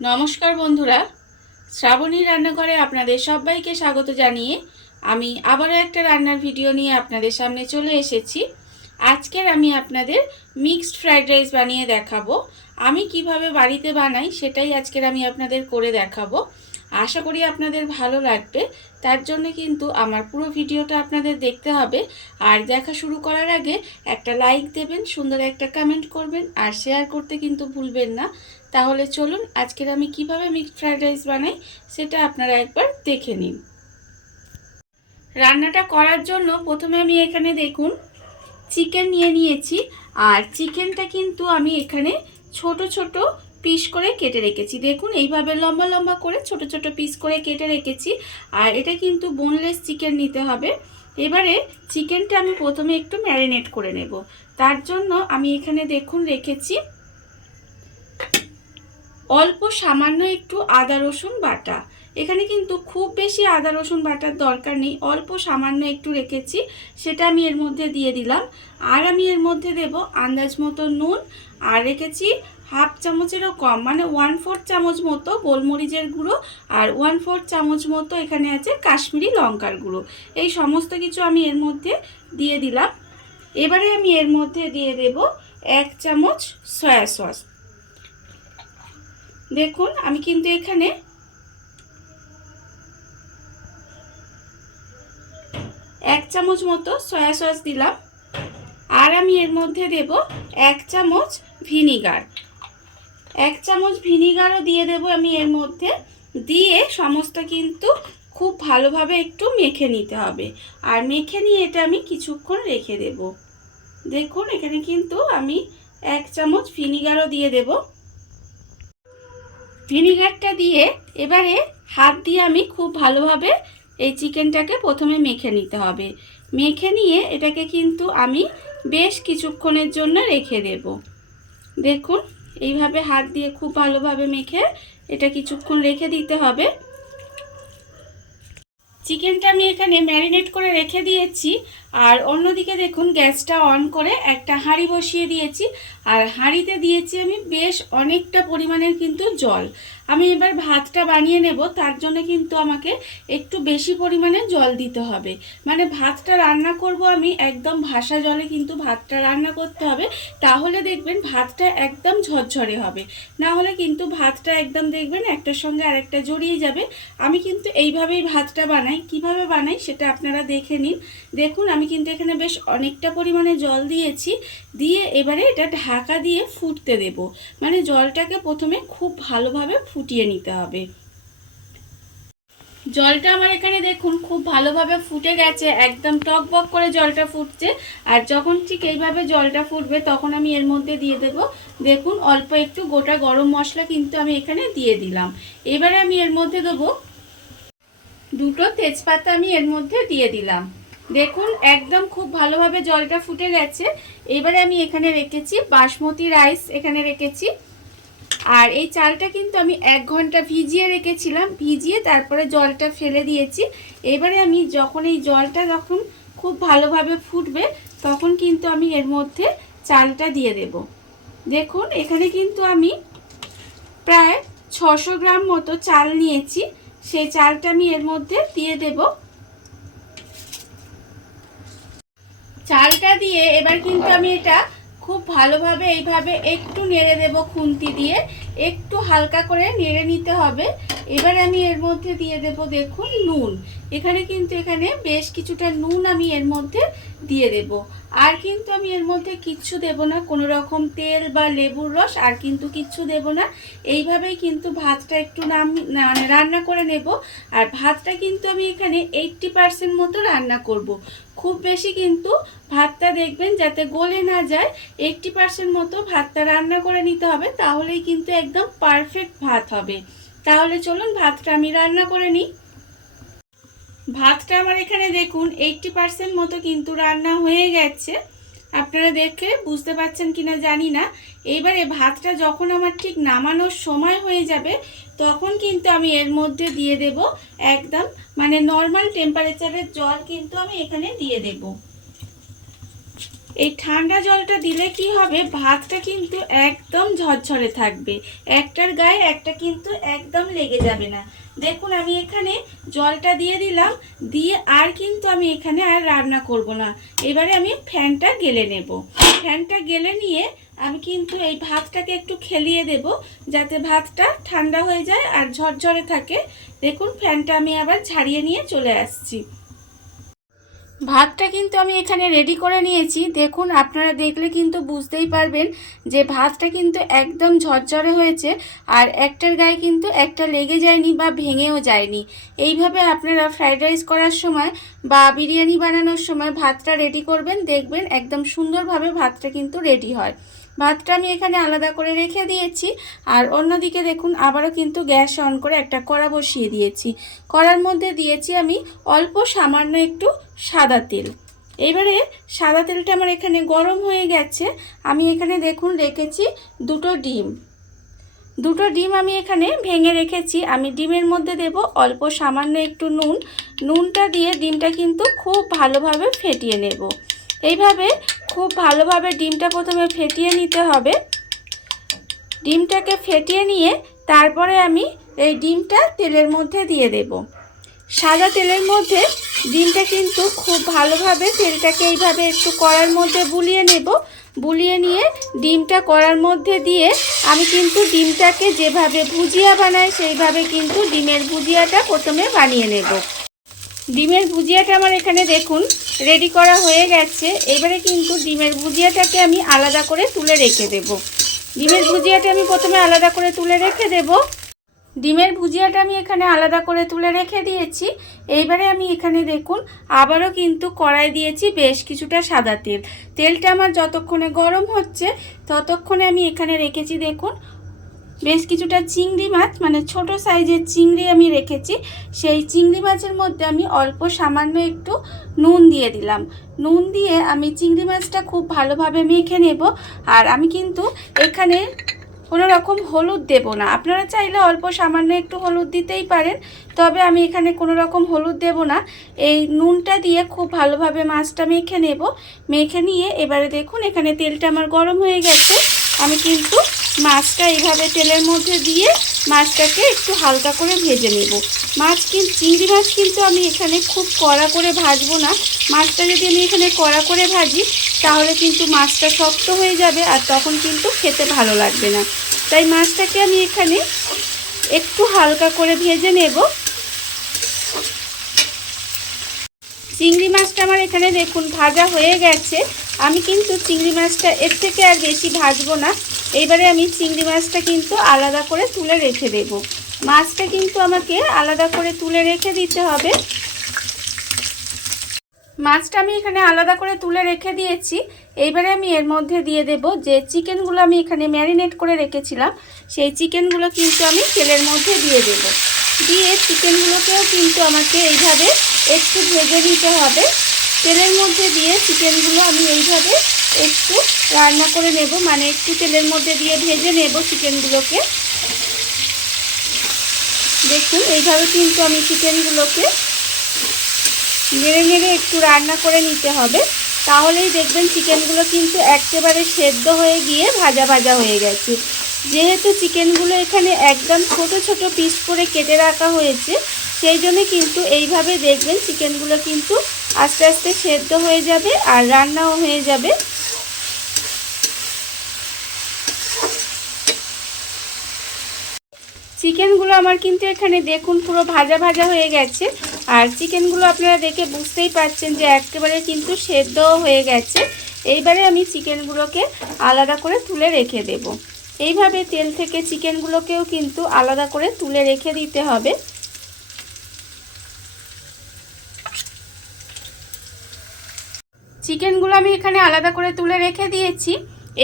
নমস্কার বন্ধুরা, শ্রাবণী রান্নাঘরে আপনাদের সবাইকে স্বাগত জানিয়ে আমি আবারও একটা রান্নার ভিডিও নিয়ে আপনাদের সামনে চলে এসেছি। আজকের আমি আপনাদের মিক্সড ফ্রাইড রাইস বানিয়ে দেখাবো। আমি কিভাবে বাড়িতে বানাই সেটাই আজকের আমি আপনাদের করে দেখাবো। আশা করি আপনাদের ভালো লাগবে। তার জন্য কিন্তু আমার পুরো ভিডিওটা আপনাদের দেখতে হবে। আর দেখা শুরু করার আগে একটা লাইক দেবেন, সুন্দর একটা কমেন্ট করবেন আর শেয়ার করতে কিন্তু ভুলবেন না। তাহলে চলুন আজকের আমি কিভাবে মিক্সড ফ্রাইড রাইস বানাই সেটা আপনারা একবার দেখে নিন। রান্নাটা করার জন্য প্রথমে আমি এখানে দেখুন চিকেন নিয়ে নিয়েছি। আর চিকেনটা কিন্তু আমি এখানে ছোট ছোট পিস করে কেটে রেখেছি। দেখুন এইভাবে লম্বা লম্বা করে ছোট ছোট পিস করে কেটে রেখেছি। আর এটা কিন্তু বোনলেস চিকেন নিতে হবে। এবারে চিকেনটা আমি প্রথমে একটু ম্যারিনেট করে নেব। তার জন্য আমি এখানে দেখুন রেখেছি অল্প সামান্য একটু আদা রসুন বাটা। এখানে কিন্তু খুব বেশি আদা রসুন বাটার দরকার নেই, অল্প সামান্য একটু রেখেছি, সেটা আমি এর মধ্যে দিয়ে দিলাম। আর আমি এর মধ্যে দেব আন্দাজ মতো নুন, আর রেখেছি হাফ চামচেরও কম মানে 1/4 চামচ মতো গোলমরিচের গুঁড়ো, আর 1/4 চামচ মতো এখানে আছে কাশ্মীরি লঙ্কার গুঁড়ো। এই সমস্ত কিছু আমি এর মধ্যে দিয়ে দিলাম। এবারে আমি এর মধ্যে দিয়ে দেব 1 চামচ সয়া সস। দেখুন আমি কিন্তু এখানে 1 চামচ মতো সয়া সস দিলাম। আর আমি এর মধ্যে দেব 1 চামচ ভিনিগার। 1 চামচ ভিনিগারও দিয়ে দেব আমি এর মধ্যে। দিয়ে সমস্ত কিন্তু খুব ভালোভাবে একটু মেখে নিতে হবে। আর মেখে নিয়ে এটা আমি কিছুক্ষণ রেখে দেব। দেখুন এখানে কিন্তু আমি 1 চামচ ভিনিগারও দিয়ে দেব। ভিনিগারটা দিয়ে এবারে হাত দিয়ে আমি খুব ভালোভাবে এই চিকেনটাকে প্রথমে মেখে নিতে হবে। মেখে নিয়ে এটাকে কিন্তু আমি বেশ কিছুক্ষণের জন্য রেখে দেব। দেখুন এইভাবে হাত দিয়ে খুব ভালোভাবে মেখে এটা কিছুক্ষণ রেখে দিতে হবে। চিকেনটা আমি এখানে ম্যারিনেট করে রেখে দিয়েছি। আর অন্যদিকে দেখুন গ্যাসটা অন করে একটা হাঁড়ি বসিয়ে দিয়েছি। আর হাঁড়িতে দিয়েছি আমি বেশ অনেকটা পরিমাণের কিন্তু জল। আমি এবার ভাতটা বানিয়ে নেব, তার জন্য কিন্তু আমাকে একটু বেশি পরিমাণে জল দিতে হবে। মানে ভাতটা রান্না করব আমি একদম ভাসা জলে কিন্তু ভাতটা রান্না করতে হবে। তাহলে দেখবেন ভাতটা একদম ঝরঝরে হবে, না হলে কিন্তু ভাতটা একদম দেখবেন একটার সঙ্গে আরেকটা জড়িয়ে যাবে। আমি কিন্তু এইভাবেই ভাতটা বানাই, কিভাবে বানাই সেটা আপনারা দেখে নিন। দেখুন আমি কিন্তু এখানে বেশ অনেকটা পরিমাণে জল দিয়েছি। দিয়ে এবারে এটা ঢাকা দিয়ে ফুটতে দেব। মানে জলটাকে প্রথমে খুব ভালোভাবে ফুটিয়ে নিতে হবে। জলটা আমার এখানে দেখুন খুব ভালোভাবে ফুটে গেছে, একদম টকবক করে জলটা ফুটছে। আর যখন ঠিক এইভাবে জলটা ফুটবে তখন আমি এর মধ্যে দিয়ে দেব দেখুন অল্প একটু গোটা গরম মশলা কিন্তু আমি এখানে দিয়ে দিলাম। এবারে আমি এর মধ্যে দেবো 2টো তেজপাতা, আমি এর মধ্যে দিয়ে দিলাম। দেখুন একদম খুব ভালোভাবে জলটা ফুটে গেছে। এবারে আমি এখানে রেখেছি বাসমতি রাইস, এখানে রেখেছি। আর এই চালটা কিন্তু আমি 1 ঘন্টা ভিজিয়ে রেখেছিলাম, ভিজিয়ে তারপরে জলটা ফেলে দিয়েছি। এবারে আমি যখন এই জলটা যখন খুব ভালোভাবে ফুটবে তখন কিন্তু আমি এর মধ্যে চালটা দিয়ে দেব। দেখুন এখানে কিন্তু আমি প্রায় 600 গ্রাম মতো চাল নিয়েছি, সেই চালটা আমি এর মধ্যে দিয়ে দেব। চালটা দিয়ে এবার কিন্তু আমি এটা খুব ভালোভাবে এইভাবে একটু নেড়ে দেব, খুন্তি দিয়ে একটু হালকা করে নেড়ে নিতে হবে। এবার আমি এর মধ্যে দিয়ে দেব দেখুন নুন। এখানে কিন্তু এখানে বেশ কিছুটা নুন আমি এর মধ্যে দিয়ে দেব। আর কিন্তু আমি এর মধ্যে কিচ্ছু দেব না, কোনো রকম তেল বা লেবুর রস আর কিন্তু কিচ্ছু দেব না। এইভাবেই কিন্তু ভাতটা একটু রান্না করে নেব। আর ভাতটা কিন্তু আমি এখানে 80% মতো রান্না করব। খুব বেশি কিন্তু ভাতটা দেখবেন যাতে গলে না যায়, 80% মতো ভাতটা রান্না করে নিতে হবে, তাহলেই কিন্তু একদম পারফেক্ট ভাত হবে। তাহলে চলুন ভাতটা আমি রান্না করে নিই। ভাতটা আমার এখানে দেখুন 80% মতো কিন্তু রান্না হয়ে গেছে। আপনারা দেখে বুঝতে পারছেন কিনা জানি না। এইবারে ভাতটা যখন আমার ঠিক নামানোর সময় হয়ে যাবে তখন কিন্তু আমি এর মধ্যে দিয়ে দেব একদম মানে নর্মাল টেম্পারেচারের জল কিন্তু আমি এখানে দিয়ে দেব। এই ঠান্ডা জলটা দিলে কি হবে, ভাতটা কিন্তু একদম ঝরঝরে থাকবে, একটার গায়ে একটা কিন্তু একদম লেগে যাবে না। দেখুন আমি এখানে জলটা দিয়ে দিলাম, দিয়ে আর কিন্তু আমি এখানে আর রান্না করব না। এবারে আমি ফ্যানটা গেলে নেব। ফ্যানটা গেলে নিয়ে আমি কিন্তু এই ভাতটাকে একটু খেলিয়ে দেব, যাতে ভাতটা ঠান্ডা হয়ে যায় আর ঝরঝরে থাকে। দেখুন ফ্যানটা আমি আবার ঝাড়িয়ে নিয়ে চলে আসছি। ভাতটা কিন্তু আমি এখানে রেডি করে নিয়েছি। দেখুন আপনারা দেখলে কিন্তু বুঝতেই পারবেন যে ভাতটা কিন্তু একদম ঝরঝরে হয়েছে, আর একটার গায়ে কিন্তু একটা লেগে যায়নি বা ভেঙেও যায়নি। এইভাবে আপনারা ফ্রাইড রাইস করার সময় বা বিরিয়ানি বানানোর সময় ভাতটা রেডি করবেন, দেখবেন একদম সুন্দরভাবে ভাতটা কিন্তু রেডি হয়। ভাতটা আমি এখানে আলাদা করে রেখে দিয়েছি। আর অন্যদিকে দেখুন আবারও কিন্তু গ্যাস অন করে একটা কড়া বসিয়ে দিয়েছি। কড়ার মধ্যে দিয়েছি আমি অল্প সামান্য একটু সাদা তেল। এবারে সাদা তেলটা আমার এখানে গরম হয়ে গেছে। আমি এখানে দেখুন রেখেছি দুটো ডিম আমি এখানে ভেঙে রেখেছি। আমি ডিমের মধ্যে দেব অল্প সামান্য একটু নুন। নুনটা দিয়ে ডিমটা কিন্তু খুব ভালোভাবে ফেটিয়ে নেব। এইভাবে খুব ভালোভাবে ডিমটা প্রথমে ফেটিয়ে নিতে হবে। ডিমটাকে ফেটিয়ে নিয়ে তারপরে আমি এই ডিমটা তেলের মধ্যে দিয়ে দেব। সাদা তেলের মধ্যে ডিমটা কিন্তু খুব ভালোভাবে তেলটাকে এইভাবে একটু কড়ার মধ্যে বুলিয়ে নেব। বুলিয়ে নিয়ে ডিমটা কড়ার মধ্যে দিয়ে আমি কিন্তু ডিমটাকে যেভাবে ভুজিয়া বানাই সেইভাবে কিন্তু ডিমের ভুজিয়াটা প্রথমে বানিয়ে নেব। ডিমের ভুজিয়াটা আমার এখানে দেখুন রেডি করা হয়ে গেছে। এবারে কিন্তু ডিমের ভুজিয়াটাকে আমি আলাদা করে তুলে রেখে দেব। ডিমের ভুজিয়াটা আমি প্রথমে আলাদা করে তুলে রেখে দেব। ডিমের ভুজিয়াটা আমি এখানে আলাদা করে তুলে রেখে দিয়েছি। এইবারে আমি এখানে দেখুন আবারও কিন্তু কড়াই দিয়েছি বেশ কিছুটা সাদা তেল। তেলটা আমার যতক্ষণে গরম হচ্ছে ততক্ষণে আমি এখানে রেখেছি দেখুন বেশ কিছুটা চিংড়ি মাছ, মানে ছোট সাইজের চিংড়ি আমি রেখেছি। সেই চিংড়ি মাছের মধ্যে আমি অল্প সামান্য একটু নুন দিয়ে দিলাম। নুন দিয়ে আমি চিংড়ি মাছটা খুব ভালোভাবে মেখে নেব। আর আমি কিন্তু এখানে কোনো রকম হলুদ দেব না। আপনারা চাইলে অল্প সামান্য একটু হলুদ দিতেই পারেন, তবে আমি এখানে কোনো রকম হলুদ দেব না। এই নুনটা দিয়ে খুব ভালোভাবে মাছটা মেখে নেব। মেখে নিয়ে এবারে দেখুন এখানে তেলটা আমার গরম হয়ে গেছে। আমি কিন্তু মাছটা এইভাবে তেলের মধ্যে দিয়ে মাছটাকে একটু হালকা করে ভেজে নেব। চিংড়ি মাছ কিন্তু আমি এখানে খুব কড়া করে ভাজবো না। মাছটা যদি আমি এখানে কড়া করে ভাজি তাহলে কিন্তু মাছটা শক্ত হয়ে যাবে আর তখন কিন্তু খেতে ভালো লাগবে না। তাই মাছটাকে আমি এখানে একটু হালকা করে ভেজে নেব। চিংড়ি মাছটা আমার এখানে দেখুন ভাজা হয়ে গেছে। আমি কিন্তু চিংড়ি মাছটা এর থেকে আর বেশি ভাজবো না। এইবারে আমি চিংড়ি মাছটা কিন্তু আলাদা করে তুলে রেখে দেব। মাছটা কিন্তু আমাকে আলাদা করে তুলে রেখে দিতে হবে। মাছটা আমি এখানে আলাদা করে তুলে রেখে দিয়েছি। এইবারে আমি এর মধ্যে দিয়ে দেব যে চিকেনগুলো আমি এখানে ম্যারিনেট করে রেখেছিলাম, সেই চিকেনগুলো কিন্তু আমি তেলের মধ্যে দিয়ে দেব। দিয়ে চিকেনগুলোকেও কিন্তু আমাকে এইভাবে একটু ভেজে নিতে হবে। তেলের মধ্যে দিয়ে চিকেনগুলো আমি এইভাবে একটু রান্না করে নেব, মানে একটু তেলের মধ্যে দিয়ে ভেজে নেব চিকেনগুলোকে। দেখুন এইভাবে কিন্তু আমি চিকেনগুলোকে নেড়ে নেড়ে একটু রান্না করে নিতে হবে। তাহলেই দেখবেন চিকেনগুলো কিন্তু একেবারে সেদ্ধ হয়ে গিয়ে ভাজা ভাজা হয়ে গেছে। যেহেতু চিকেনগুলো এখানে একদম ছোট ছোট পিস করে কেটে রাখা হয়েছে, সেই জন্য কিন্তু এইভাবে দেখবেন চিকেনগুলো কিন্তু আস্তে আস্তে সেদ্ধ হয়ে যাবে আর রান্নাও হয়ে যাবে। চিকেনগুলো আমার কিন্তু এখানে দেখুন পুরো ভাজা ভাজা হয়ে গেছে। আর চিকেনগুলো আপনারা দেখে বুঝতেই পারছেন যে একেবারে কিন্তু সেদ্ধও হয়ে গেছে। এইবারে আমি চিকেনগুলোকে আলাদা করে তুলে রেখে দেব। এইভাবে তেল থেকে চিকেনগুলোকেও কিন্তু আলাদা করে তুলে রেখে দিতে হবে। চিকেনগুলো আমি এখানে আলাদা করে তুলে রেখে দিয়েছি।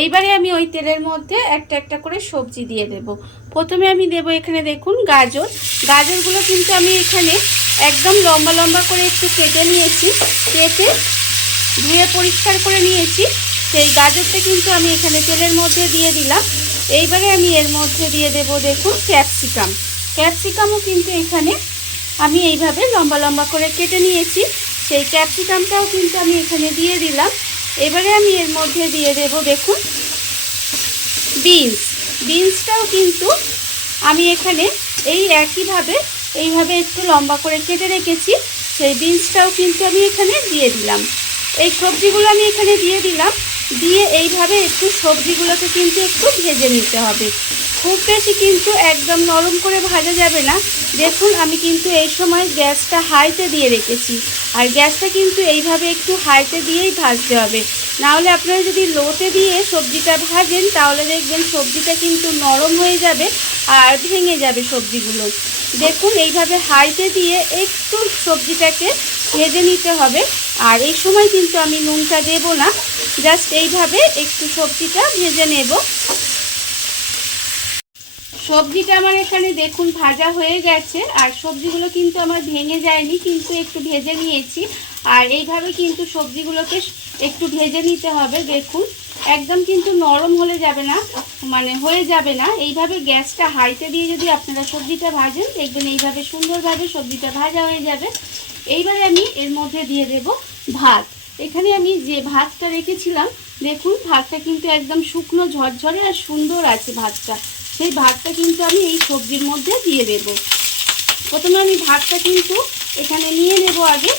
এইবারে আমি ওই তেলের মধ্যে একটা একটা করে সবজি দিয়ে দেব। প্রথমে আমি দেব এখানে দেখুন গাজরগুলো কিন্তু আমি এখানে একদম লম্বা লম্বা করে একটু কেটে নিয়েছি। কেটে ধুয়ে পরিষ্কার করে নিয়েছি। সেই গাজরটা কিন্তু আমি এখানে তেলের মধ্যে দিয়ে দিলাম। এইবারে আমি এর মধ্যে দিয়ে দেব দেখুন ক্যাপসিকামও কিন্তু এখানে আমি এইভাবে লম্বা লম্বা করে কেটে নিয়েছি। সেই ক্যাপসিকামটাও কিন্তু আমি এখানে দিয়ে দিলাম। এবারে আমি এর মধ্যে দিয়ে দেব দেখুন বিনসটাও কিন্তু আমি এখানে এই একইভাবে এইভাবে একটু লম্বা করে কেটে রেখেছি, সেই বিনসটাও কিন্তু আমি এখানে দিয়ে দিলাম। এই সবজিগুলো আমি এখানে দিয়ে দিলাম, দিয়ে এইভাবে একটু সবজিগুলোকে কিন্তু একটু ভেজে নিতে হবে। খুব বেশি কিন্তু একদম নরম করে ভাজা যাবে না। দেখুন আমি কিন্তু এই সময় গ্যাসটা হাইতে দিয়ে রেখেছি, আর গ্যাসটা কিন্তু এইভাবে একটু হাইতে দিয়েই ভাজতে হবে। নাহলে আপনারা যদি লোতে দিয়ে সবজিটা ভাজেন তাহলে দেখবেন সবজিটা কিন্তু নরম হয়ে যাবে আর ভেঙে যাবে সবজিগুলো। দেখুন এইভাবে হাইতে দিয়ে একটু সবজিটাকে ভেজে নিতে হবে। আর এই সময় কিন্তু আমি নুনটা দেব না, জাস্ট এইভাবে একটু সবজিটা ভেজে নেব। সবজিটা আমার এখানে দেখুন ভাজা হয়ে গেছে, আর সবজিগুলো কিন্তু আমার ভেঙে যায়নি, কিন্তু একটু ভেজে নিয়েছি। আর এইভাবে কিন্তু সবজিগুলোকে একটু ভেজে নিতে হবে। দেখুন একদম কিন্তু নরম হয়ে যাবে না, এইভাবে গ্যাসটা হাইতে দিয়ে যদি আপনারা সবজিটা ভাজেন দেখবেন এইভাবে সুন্দরভাবে সবজিটা ভাজা হয়ে যাবে। এইবারে আমি এর মধ্যে দিয়ে দেব ভাত। এখানে আমি যে ভাতটা রেখেছিলাম দেখুন ভাতটা কিন্তু একদম শুকনো ঝরঝরে আর সুন্দর আছে ভাতটা। সেই ভাতটা কিন্তু আমি এই সবজির মধ্যে দিয়ে দেব। প্রথমে আমি ভাতটা কিন্তু এখানে নিয়ে নেব। আগে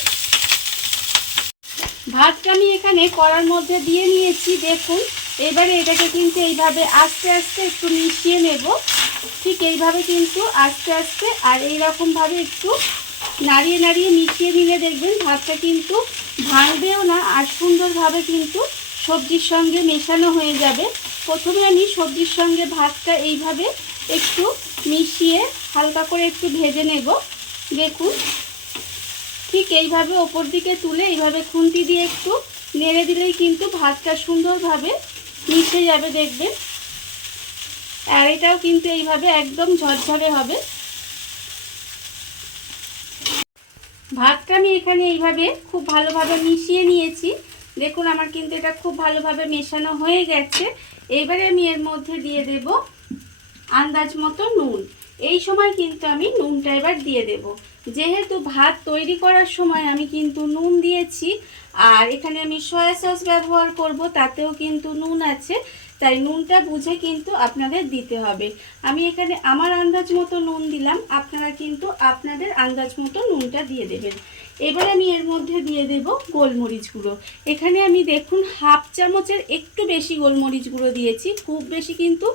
ভাতটা আমি এখানে কড়ার মধ্যে দিয়ে নিয়েছি। দেখুন এবারে এটাকে কিন্তু এইভাবে আস্তে আস্তে একটু মিশিয়ে নেব। ঠিক এইভাবে কিন্তু আস্তে আস্তে আর এইরকমভাবে একটু নাড়িয়ে নাড়িয়ে মিশিয়ে নিলে দেখবেন ভাতটা কিন্তু ভাঙবেও না, আর সুন্দরভাবে কিন্তু সবজির সঙ্গে মেশানো হয়ে যাবে। প্রথমে আমি সবজির সঙ্গে ভাতটা এইভাবে একটু মিশিয়ে হালকা করে একটু ভেজে নেব। দেখুন ঠিক এইভাবে ওপর দিকে তুলে এইভাবে খুন্তি দিয়ে একটু নেড়ে দিলেই কিন্তু ভাতটা সুন্দরভাবে মিশে যাবে দেখবেন। আর এটাও কিন্তু এইভাবে একদম ঝরঝরে হবে। ভাতটা আমি এখানে এইভাবে খুব ভালোভাবে মিশিয়ে নিয়েছি। দেখুন আমার কিন্তু এটা খুব ভালোভাবে মেশানো হয়ে গেছে। এবারে আমি এর মধ্যে দিয়ে দেব আন্দাজ মতো নুন। এই সময় কিন্তু আমি নুনটা এবার দিয়ে দেব। যেহেতু ভাত তৈরি করার সময় আমি কিন্তু নুন দিয়েছি, আর এখানে আমি সয়া সস ব্যবহার করব, তাতেও কিন্তু নুন আছে, তাই নুনটা বুঝে কিন্তু আপনাদের দিতে হবে। আমি এখানে আমার আন্দাজ মতো নুন দিলাম, আপনারা কিন্তু আপনাদের আন্দাজ মতো নুনটা দিয়ে দেবেন। এবার আমি এর মধ্যে দিয়ে দেব গোলমরিচ গুঁড়ো। এখানে আমি দেখুন হাফ চামচের একটু বেশি গোলমরিচ গুঁড়ো দিয়েছি। খুব বেশি কিন্তু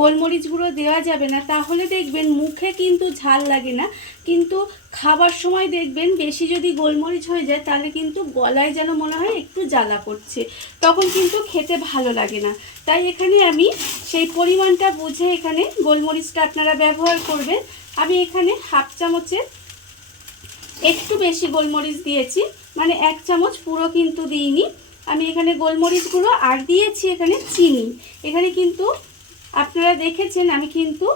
গোলমরিচ গুঁড়ো দেওয়া যাবে না, তাহলে দেখবেন মুখে কিন্তু ঝাল লাগে না, কিন্তু খাবার সময় দেখবেন বেশি যদি গোলমরিচ হয়ে যায় তাহলে কিন্তু গলায় যেন মনে হয় একটু জ্বালা করছে, তখন কিন্তু খেতে ভালো লাগে না। তাই এখানে আমি সেই পরিমাণটা বুঝে এখানে গোলমরিচটা আপনারা ব্যবহার করবেন। আমি এখানে হাফ চামচের একটু বেশি গোলমরিচ দিয়েছি, মানে 1 চামচ পুরো কিন্তু দিইনি। আমি এখানে গোলমরিচগুলো আর দিয়েছি এখানে চিনি। এখানে কিন্তু আপনারা দেখেছেন আমি কিন্তু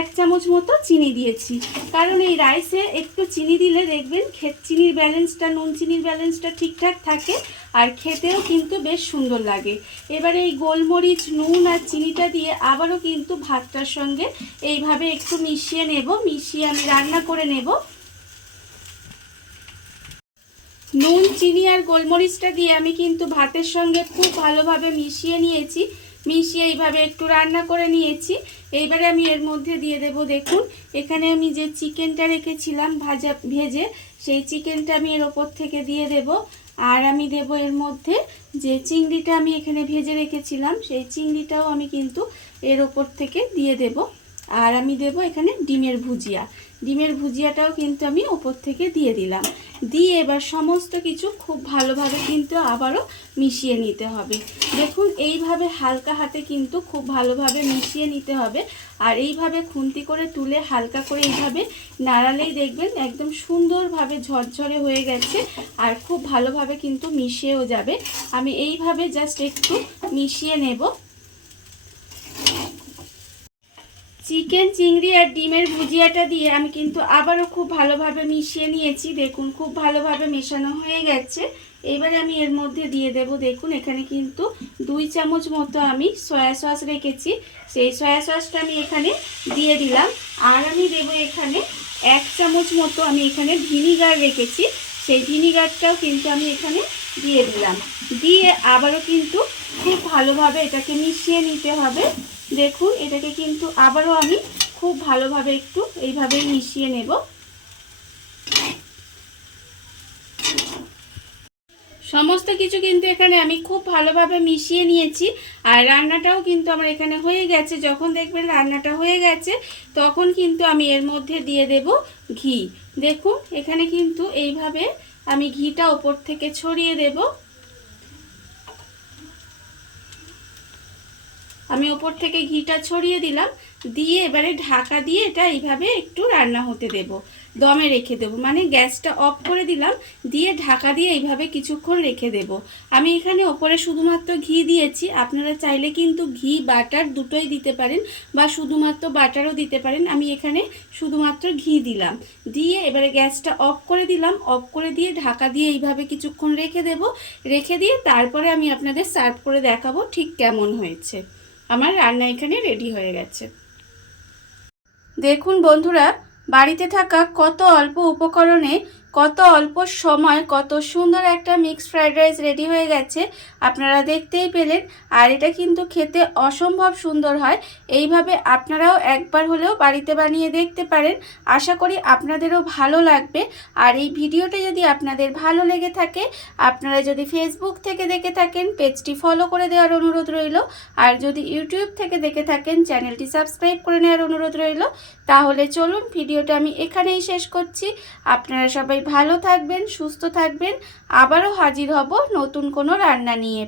1 চামচ মতো চিনি দিয়েছি, কারণ এই রাইসে একটু চিনি দিলে দেখবেন চিনির ব্যালেন্সটা, নুন চিনির ব্যালেন্সটা ঠিকঠাক থাকে, আর খেতেও কিন্তু বেশ সুন্দর লাগে। এবারে এই গোলমরিচ, নুন আর চিনিটা দিয়ে আবারও কিন্তু ভাতটার সঙ্গে এইভাবে একটু মিশিয়ে নেব। মিশিয়ে আমি রান্না করে নেব। নুন, চিনি আর গোলমরিচটা দিয়ে আমি কিন্তু ভাতের সঙ্গে খুব ভালোভাবে মিশিয়ে নিয়েছি। মিশিয়ে এইভাবে একটু রান্না করে নিয়েছি। এইবারে আমি এর মধ্যে দিয়ে দেব দেখুন এখানে আমি যে চিকেনটা রেখেছিলাম ভেজে, সেই চিকেনটা আমি এর ওপর থেকে দিয়ে দেব। আর আমি দেব এর মধ্যে যে চিংড়িটা আমি এখানে ভেজে রেখেছিলাম, সেই চিংড়িটাও আমি কিন্তু এর ওপর থেকে দিয়ে দেব। আর আমি দেব এখানে ডিমের ভুজিয়াটাও কিন্তু আমি ওপর থেকে দিয়ে দিলাম। দিয়ে এবার সমস্ত কিছু খুব ভালোভাবে কিন্তু আবারও মিশিয়ে নিতে হবে। দেখুন এইভাবে হালকা হাতে কিন্তু খুব ভালোভাবে মিশিয়ে নিতে হবে। আর এইভাবে খুন্তি করে তুলে হালকা করে এইভাবে নাড়ালেই দেখবেন একদম সুন্দরভাবে ঝরঝরে হয়ে গেছে, আর খুব ভালোভাবে কিন্তু মিশিয়েও যাবে। আমি এইভাবে জাস্ট একটু মিশিয়ে নেব। চিকেন, চিংড়ি আর ডিমের ভুজিয়াটা দিয়ে আমি কিন্তু আবারও খুব ভালোভাবে মিশিয়ে নিয়েছি। দেখুন খুব ভালোভাবে মেশানো হয়ে গেছে। এবারে আমি এর মধ্যে দিয়ে দেব দেখুন এখানে কিন্তু 2 চামচ মতো আমি সয়া সস রেখেছি, সেই সয়া সসটা আমি এখানে দিয়ে দিলাম। আর আমি দেব এখানে 1 চামচ মতো আমি এখানে ভিনিগার রেখেছি, সেই ভিনিগারটাও কিন্তু আমি এখানে দিয়ে দিলাম। দিয়ে আবারও কিন্তু খুব ভালোভাবে এটাকে মিশিয়ে নিতে হবে। দেখুন এটাকে কিন্তু আবারও আমি খুব ভালোভাবে একটু এইভাবেই মিশিয়ে নেব। সমস্ত কিছু কিন্তু এখানে আমি খুব ভালোভাবে মিশিয়ে নিয়েছি। আর রান্নাটাও কিন্তু আমার এখানে হয়ে গেছে। যখন দেখবেন রান্নাটা হয়ে গেছে তখন কিন্তু আমি এর মধ্যে দিয়ে দেব ঘি। দেখুন এখানে কিন্তু এইভাবে আমি ঘিটা ওপর থেকে ছড়িয়ে দেব। আমি ওপর থেকে ঘিটা ছড়িয়ে দিলাম, দিয়ে এবারে ঢাকা দিয়ে এটা এইভাবে একটু রান্না হতে দেব, দমে রেখে দেব। মানে গ্যাসটা অফ করে দিলাম, দিয়ে ঢাকা দিয়ে এইভাবে কিছুক্ষণ রেখে দেব। আমি এখানে ওপরে শুধুমাত্র ঘি দিয়েছি, আপনারা চাইলে কিন্তু ঘি বাটার দুটোই দিতে পারেন বা শুধুমাত্র বাটারও দিতে পারেন। আমি এখানে শুধুমাত্র ঘি দিলাম, দিয়ে এবারে গ্যাসটা অফ করে দিলাম। অফ করে দিয়ে ঢাকা দিয়ে এইভাবে কিছুক্ষণ রেখে দেব। রেখে দিয়ে তারপরে আমি আপনাদের সার্ভ করে দেখাবো ঠিক কেমন হয়েছে। আমার রান্না এখানে রেডি হয়ে গেছে। দেখুন বন্ধুরা, বাড়িতে থাকা কত অল্প উপকরণে কত অল্প সময় কত সুন্দর একটা মিক্সড ফ্রাইড রাইস রেডি হয়ে গেছে, আপনারা দেখতেই পেলেন। আর এটা কিন্তু খেতে অসম্ভব সুন্দর হয়। এইভাবে আপনারাও একবার হলেও বাড়িতে বানিয়ে দেখতে পারেন। আশা করি আপনাদেরও ভালো লাগবে। আর এই ভিডিওটা যদি আপনাদের ভালো লেগে থাকে, আপনারা যদি ফেসবুক থেকে দেখে থাকেন পেজটি ফলো করে দেওয়ার অনুরোধ রইল। আর যদি ইউটিউব থেকে দেখে থাকেন চ্যানেলটি সাবস্ক্রাইব করে নেওয়ার অনুরোধ রইল। তাহলে চলুন ভিডিওটা আমি এখানেই শেষ করছি। আপনারা সবাই ভালো থাকবেন, সুস্থ থাকবেন। আবারও হাজির হব নতুন কোনো রান্না নিয়ে।